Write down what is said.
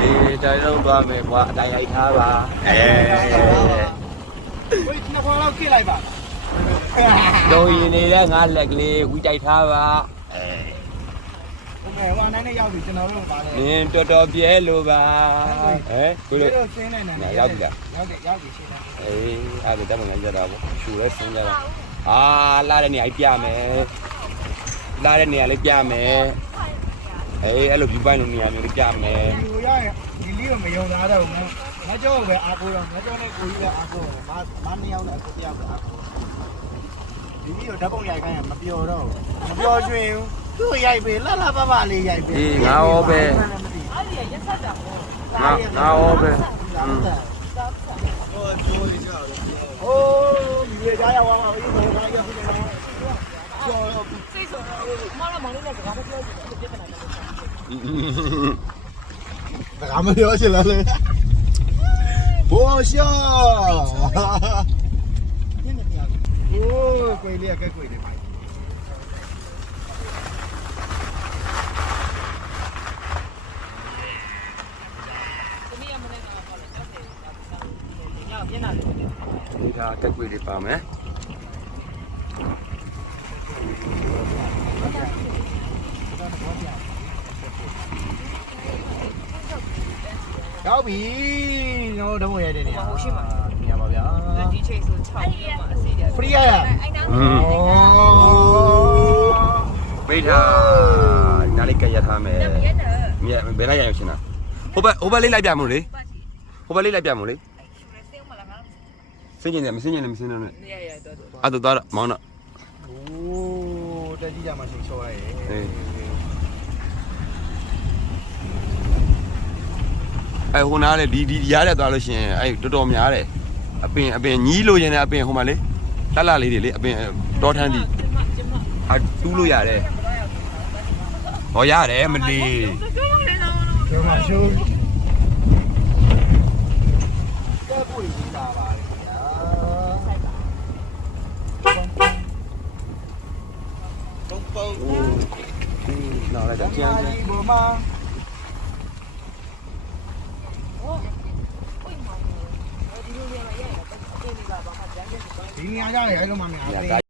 အေးတိုင်းတော့သွားမယ်ကွာအတိုင်းရိုက်ထားပါအဲဝေးနှစ်ခွာလောက်ကြည့်လိုက်ပါတော်ရင်နေတဲ့ငါလက်ကလေးဝီတိုက်ထားပါအဲဟုတ်ကဲ့ဟိုအနိုင်နဲ့ရောက်ပြီကျွန်တော်တို့ပါလေနင်းတော်တော်ပြဲလို့ပါဟဲ့ကိုလိုရှင်းနေနေရောက်ပြီလားရောက်တယ်ရောက်ပြီရှင်းနေအေးအဲ့ဒါတမန်လည်းကြတာပေါ့ရှူလဲရှင်းကြတာအာလာတဲ့နေရာပြမယ်လာတဲ့နေရာလေးပြမယ် အေးအဲ့လို view point လိုနေရာမျိုးလေးပြမယ်ဒီလိုရရင်ဒီလေးကိုမယုံသားတော့ဘူးငါကြောက်ပဲအားကိုးတော့ငါကြောက်နဲ့ကိုကြီးလည်းအားကိုးတယ်မမနှစ်ယောက်နဲ့ကိုတယောက်ပဲအားကိုးဒီကြီးကိုဓာတ်ပုံရိုက်ခိုင်းရင်မပျော်တော့ဘူးမပျော်ရွှင်ဘူးသူ့ရိုက်ပေးလှလှပပလေးရိုက်ပေးအေးငါရောပဲအားကြီးရက်ဆက်တာပေါ့ငါငါရောပဲอืมဟိုကျိုးလေးကြောက်ဟိုဒီလေကြားရောက်သွားပါဘူးဘာကြီးရောက်နေတော့ကျော်တော့စိတ်ဆော်တော့မမလေးနဲ့စကားမပြောဘူးပြစ်တယ် ဒါကမပြောချင်လားလေဘောရှာโอ้ကိုလေးကကိုလေးပါသမီးရမနေတော့ပေါ့လေ60ညညပြန်လာတယ် ဒီဒါတက်ကွေလေးပါမယ် ရောက်ပြီကျွန်တော်တို့ဝင်ရတဲ့နေရာရှိပါနေရာပါဗျာဒီချိန်ဆို6ပါအစီရဖရီးရရဩဘေးထားနားလေးကရထားမယ်မြဲဘယ်လိုက်ရအောင်ရှင်လားဟိုဘက်ဟိုဘက်လေးလိုက်ပြမို့လေဟိုဘက်လေးလိုက်ပြမို့လေစင်ကျင်တယ်မစင်ကျင်တယ်မစင်တော့နဲ့အဲ့တော့တော့မောင်းတော့โอ้တက်ကြီးကြမှာရှင်ချော်ရဲ အေးအဲဟိုနားလေဒီဒီရားတဲ့သွားလို့ရှင်အဲတော်တော်များတယ်အပင်အပင်ညီးလို့ရင်လည်းအပင်ဟိုမှာလေလှလှလေးတွေလေအပင်တောထန်းဒီကျမကျမအတူးလို့ရတယ်ဟောရတယ်မလီကျွန်တော်ရှုံးကဲပွေကြီးလာပါလေဗျာနောက်လိုက်တာကျန်ကျန်ဒီဘောမှာ ဒီနေရာကြလေအဲ့လိုမှမရဘူး